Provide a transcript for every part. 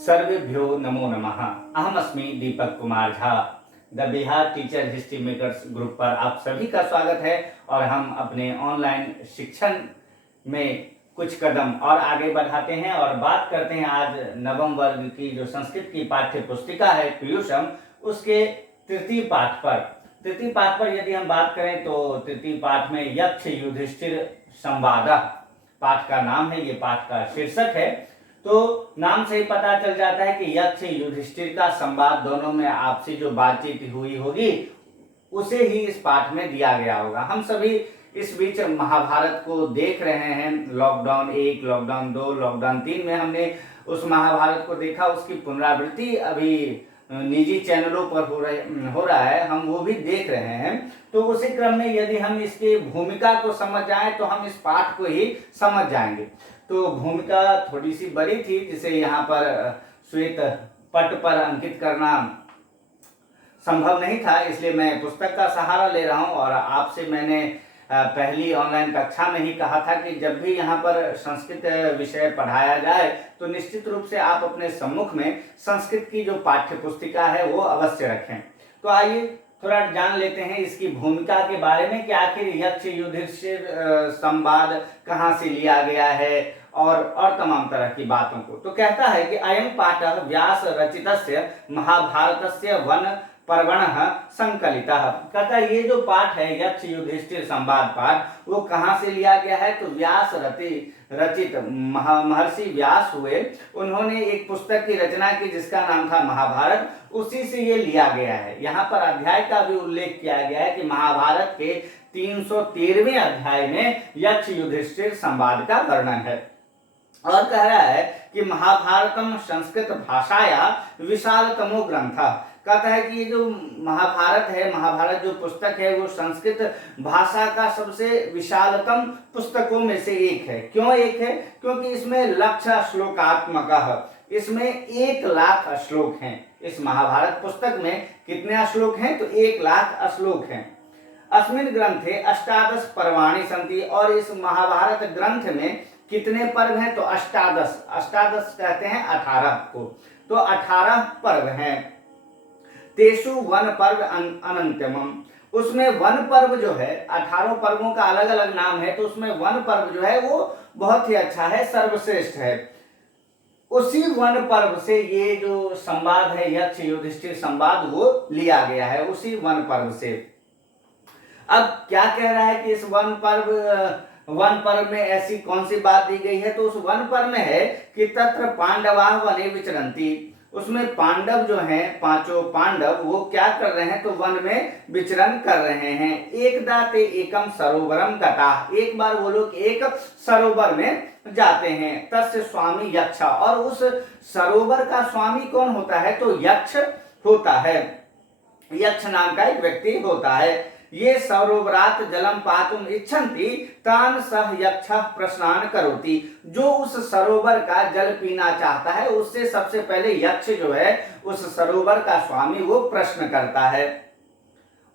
सर्वेभ्यो नमो नमः। अहमस्मि Deepak Kumar Jha. The Bihar teacher history makers group पर आप सभी का स्वागत है और हम अपने ऑनलाइन शिक्षण में कुछ कदम और आगे बढ़ाते हैं और बात करते हैं आज नवम वर्ग की जो संस्कृत की पाठ्य पुस्तिका है पीयूषम, उसके तृतीय पाठ पर। तृतीय पाठ पर यदि हम बात करें तो तृतीय पाठ में यक्ष युधिष्ठिर संवाद पाठ का नाम है, ये पाठ का शीर्षक है। तो नाम से ही पता चल जाता है कि यक्ष युधिष्ठिर का संवाद, दोनों में आपसी जो बातचीत हुई होगी उसे ही इस पाठ में दिया गया होगा। हम सभी इस बीच महाभारत को देख रहे हैं। लॉकडाउन 1, लॉकडाउन 2, लॉकडाउन 3 में हमने उस महाभारत को देखा। उसकी पुनरावृत्ति अभी निजी चैनलों पर हो रहा है, हम वो भी देख रहे हैं। तो उसी क्रम में यदि हम इसकी भूमिका को समझ जाएं तो हम इस पाठ को ही समझ जाएंगे। तो भूमिका थोड़ी सी बड़ी थी जिसे यहाँ पर श्वेत पट पर अंकित करना संभव नहीं था, इसलिए मैं पुस्तक का सहारा ले रहा हूँ। और आपसे मैंने पहली ऑनलाइन कक्षा में ही कहा था कि जब भी यहाँ पर संस्कृत विषय पढ़ाया जाए तो निश्चित रूप से आप अपने सम्मुख में संस्कृत की जो पाठ्य पुस्तिका है वो अवश्य रखें। तो आइए थोड़ा जान लेते हैं इसकी भूमिका के बारे में कि आखिर यक्ष युधिष्ठिर संवाद कहाँ से लिया गया है और तमाम तरह की बातों को। तो कहता है कि अयं पाठः व्यास रचितस्य महाभारतस्य वन पर्वण संकलितः। कहता है ये जो पाठ है यक्ष युधिष्ठिर संवाद पाठ, वो कहाँ से लिया गया है? तो व्यास रचित महर्षि व्यास हुए, उन्होंने एक पुस्तक की रचना की जिसका नाम था महाभारत, उसी से ये लिया गया है। यहाँ पर अध्याय का भी उल्लेख किया गया है कि महाभारत के 313वें अध्याय में यक्ष युधिष्ठिर संवाद का वर्णन है। और कह रहा है कि महाभारतम संस्कृत भाषाया विशालतमो ग्रंथ। कहता है कि ये जो महाभारत है, महाभारत जो पुस्तक है वो संस्कृत भाषा का सबसे विशालतम पुस्तकों में से एक है। क्यों एक है? क्योंकि इसमें लक्ष्य श्लोकात्मक, इसमें 1,00,000 श्लोक हैं। इस महाभारत पुस्तक में कितने श्लोक हैं? तो 1,00,000 श्लोक हैं। अस्मिन् ग्रंथे 18 पर्वाणि सन्ति। और इस महाभारत ग्रंथ में कितने पर्व हैं? तो 18 कहते हैं 18 को। तो 18 पर्व हैं। तेषु वन पर्व अनंतमम। उसमें वन पर्व जो है, 18 पर्वों का अलग अलग नाम है, तो उसमें वन पर्व जो है वो बहुत ही अच्छा है, सर्वश्रेष्ठ है। उसी वन पर्व से ये जो संवाद है यक्ष युधिष्ठिर संवाद वो लिया गया है, उसी वन पर्व से। अब क्या कह रहा है कि इस वन पर्व में ऐसी कौन सी बात दी गई है? तो उस वन पर्व में है कि तत्र पांडवाः वने विचरन्ति। उसमें पांडव जो हैं, 5 पांडव, वो क्या कर रहे हैं? तो वन में विचरण कर रहे हैं। एकदा ते एकम सरोवरम गताः। एक बार वो लोग एक सरोवर में जाते हैं। तस्य स्वामी यक्ष। और उस सरोवर का स्वामी कौन होता है? तो यक्ष होता है। यक्ष नाम का एक व्यक्ति होता है। ये सरोवरात जलम पातुम इच्छन्ति तान सह यक्षः प्रश्नान करोति। जो उस सरोवर का जल पीना चाहता है उससे सबसे पहले यक्ष जो है उस सरोवर का स्वामी वो प्रश्न करता है।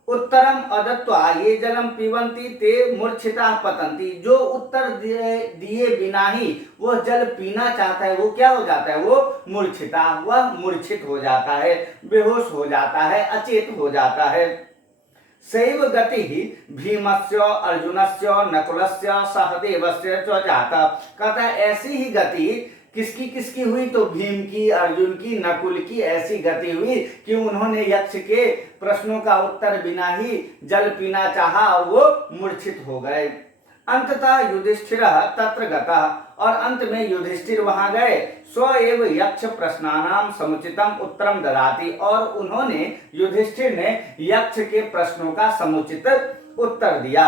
उत्तरम अदत्वा ये जलम पीवंती ते मूर्छिताः पतन्ति। जो उत्तर दिए बिना ही वो जल पीना चाहता है वो क्या हो जाता है? वो मूर्छिता, वह मूर्छित हो जाता है, बेहोश हो जाता है, अचेत हो जाता है। सैव गति भीमस्य अर्जुनस्य नकुलस्य सहदेवस्य च जाता। कहता है ऐसी ही गति किसकी किसकी हुई? तो भीम की, अर्जुन की, नकुल की ऐसी गति हुई कि उन्होंने यक्ष के प्रश्नों का उत्तर बिना ही जल पीना चाहा और वो मूर्छित हो गए। अंततः युधिष्ठिरः तत्र गतः। और अंत में युधिष्ठिर वहां गए। स्व एव यक्ष प्रश्नानाम समुचितम उत्तरम ददाति। और उन्होंने, युधिष्ठिर ने यक्ष के प्रश्नों का समुचित उत्तर दिया।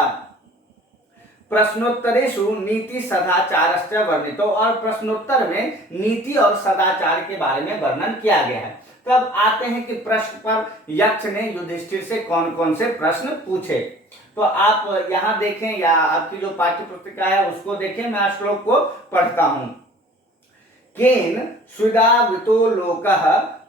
प्रश्नोत्तरेषु नीति सदाचारश्च वर्णितो। और प्रश्नोत्तर में नीति और सदाचार के बारे में वर्णन किया गया है। तब आते हैं कि प्रश्न पर यक्ष ने युधिष्ठिर से कौन कौन से प्रश्न पूछे। तो आप यहाँ देखें या आपकी जो पाठ्य पुस्तिका है उसको देखें, मैं श्लोक को पढ़ता हूं। केन स्विदावृतो लोकः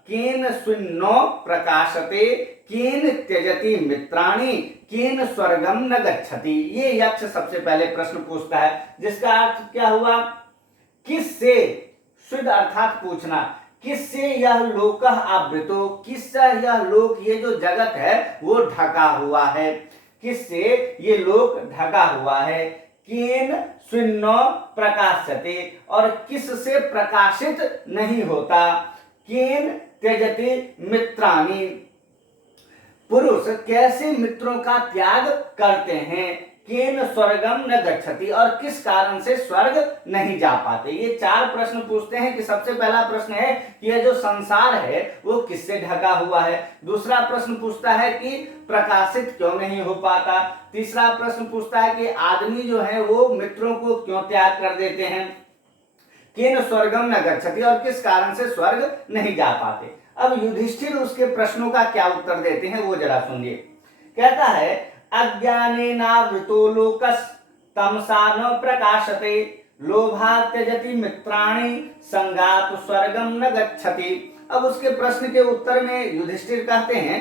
केन स्विन्नो प्रकाशते केन त्यजति मित्राणि केन स्वर्गम न गच्छति। ये यक्ष सबसे पहले प्रश्न पूछता है जिसका अर्थ क्या हुआ? किससे, स्विद अर्थात पूछना, किससे यह लोकः आवृतो, किससे यह लोक, ये जो जगत है वो ढका हुआ है, किससे ये लोक ढका हुआ है। केन स्विन्नो प्रकाश्यते, और किससे प्रकाशित नहीं होता। केन त्यजते मित्राणि, पुरुष कैसे मित्रों का त्याग करते हैं। केन स्वर्गम न गच्छति, और किस कारण से स्वर्ग नहीं जा पाते। ये 4 प्रश्न पूछते हैं कि सबसे पहला प्रश्न है कि यह जो संसार है वो किससे ढका हुआ है। दूसरा प्रश्न पूछता है कि प्रकाशित क्यों नहीं हो पाता। तीसरा प्रश्न पूछता है कि आदमी जो है वो मित्रों को क्यों त्याग कर देते हैं। केन स्वर्गम न गच्छति, और किस कारण से स्वर्ग नहीं जा पाते। अब युधिष्ठिर उसके प्रश्नों का क्या उत्तर देते हैं वो जरा सुनिए। कहता है अज्ञानेनावृतो लोकस् तमसा न प्रकाशते, लोभात् त्यजति मित्राणि संगात् स्वर्गम न गच्छति। अब उसके प्रश्न के उत्तर में युधिष्ठिर कहते हैं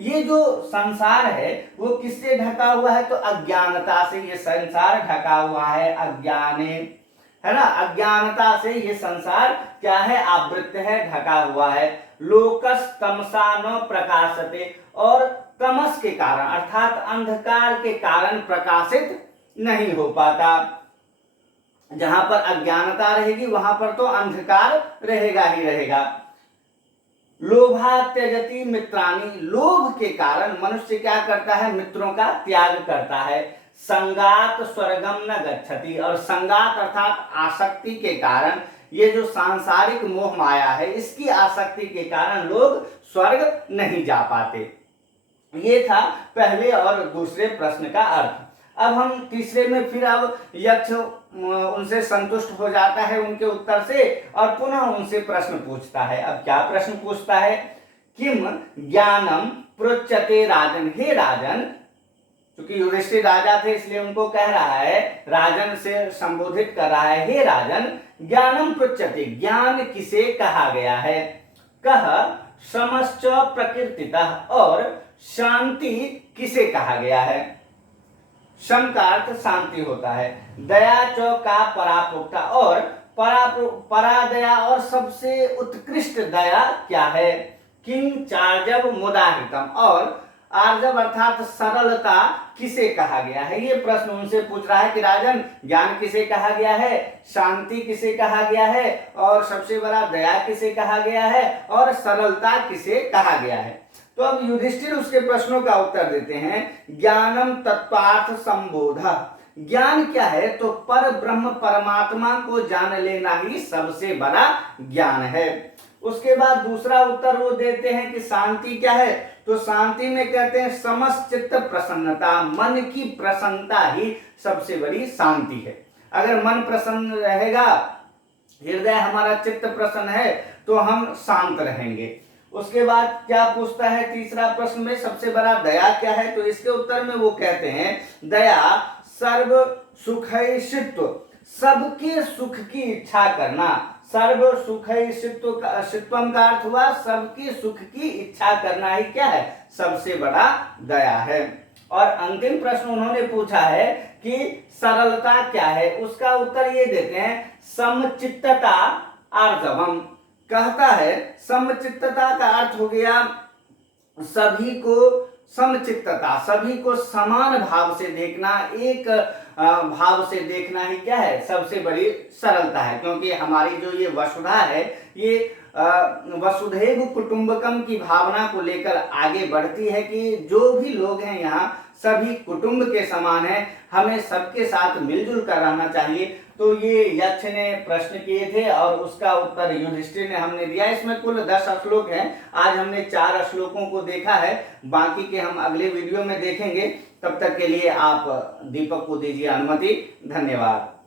ये जो संसार है वो किससे ढका हुआ है, तो अज्ञानता से ये संसार ढका हुआ है। अज्ञाने, है ना, अज्ञानता से ये संसार क्या है, आवृत है, ढका हुआ है। लोकस तमसा न प्रकाशते, और तमस के कारण अर्थात अंधकार के कारण प्रकाशित नहीं हो पाता। जहां पर अज्ञानता रहेगी वहां पर तो अंधकार रहेगा ही रहेगा। लोभा त्यजति मित्राणि, लोभ के कारण मनुष्य क्या करता है, मित्रों का त्याग करता है। संगात स्वर्गम न गच्छति, और संगात अर्थात आसक्ति के कारण, ये जो सांसारिक मोह माया है इसकी आसक्ति के कारण लोग स्वर्ग नहीं जा पाते। ये था पहले और दूसरे प्रश्न का अर्थ। अब हम तीसरे में फिर अब यक्ष उनसे संतुष्ट हो जाता है उनके उत्तर से और पुनः उनसे प्रश्न पूछता है। अब क्या प्रश्न पूछता है, किम ज्ञानम पृच्छते राजन, हे राजन, क्योंकि युधिष्ठिर राजा थे इसलिए उनको कह रहा है, राजन से संबोधित कर रहा है, हे राजन ज्ञानम पृच्छते, ज्ञान किसे कहा गया है। कह समश्च प्रकृतितः, और शांति किसे कहा गया है। शम का अर्थ शांति होता है। दया च का पराप्रोक्ता, और परादया और सबसे उत्कृष्ट दया क्या है। किंग चार्जव मुदाहितम, और आर्जव अर्थात सरलता किसे कहा गया है। ये प्रश्न उनसे पूछ रहा है कि राजन ज्ञान किसे कहा गया है, शांति किसे कहा गया है, और सबसे बड़ा दया किसे कहा गया है, और सरलता किसे कहा गया है। तो अब युधिष्ठिर उसके प्रश्नों का उत्तर देते हैं। ज्ञानम तत्वार्थ संबोध, ज्ञान क्या है, तो पर ब्रह्म परमात्मा को जान लेना ही सबसे बड़ा ज्ञान है। उसके बाद दूसरा उत्तर वो देते हैं कि शांति क्या है, तो शांति में कहते हैं समचित्त प्रसन्नता, मन की प्रसन्नता ही सबसे बड़ी शांति है। अगर मन प्रसन्न रहेगा, हृदय हमारा चित्त प्रसन्न है, तो हम शांत रहेंगे। उसके बाद क्या पूछता है तीसरा प्रश्न में, सबसे बड़ा दया क्या है, तो इसके उत्तर में वो कहते हैं दया सर्व सुखैषित्व, सबके सुख की इच्छा करना। सर्व सुखैषित्वम का अर्थ हुआ सबके सुख की इच्छा करना ही क्या है, सबसे बड़ा दया है। और अंतिम प्रश्न उन्होंने पूछा है कि सरलता क्या है, उसका उत्तर ये देते हैं समचित्तता आर्जवम। कहता है समचित्तता का अर्थ हो गया सभी को समचित्तता, सभी को समान भाव से देखना, एक भाव से देखना ही क्या है, सबसे बड़ी सरलता है। क्योंकि हमारी जो ये वसुधा है, ये वसुधैव कुटुंबकम की भावना को लेकर आगे बढ़ती है कि जो भी लोग हैं यहाँ सभी कुटुंब के समान हैं, हमें सबके साथ मिलजुल कर रहना चाहिए। तो ये यक्ष ने प्रश्न किए थे और उसका उत्तर युधिष्ठिर ने हमने दिया। इसमें कुल 10 श्लोक हैं। आज हमने 4 श्लोकों को देखा है, बाकी के हम अगले वीडियो में देखेंगे। तब तक के लिए आप दीपक को दीजिए अनुमति। धन्यवाद।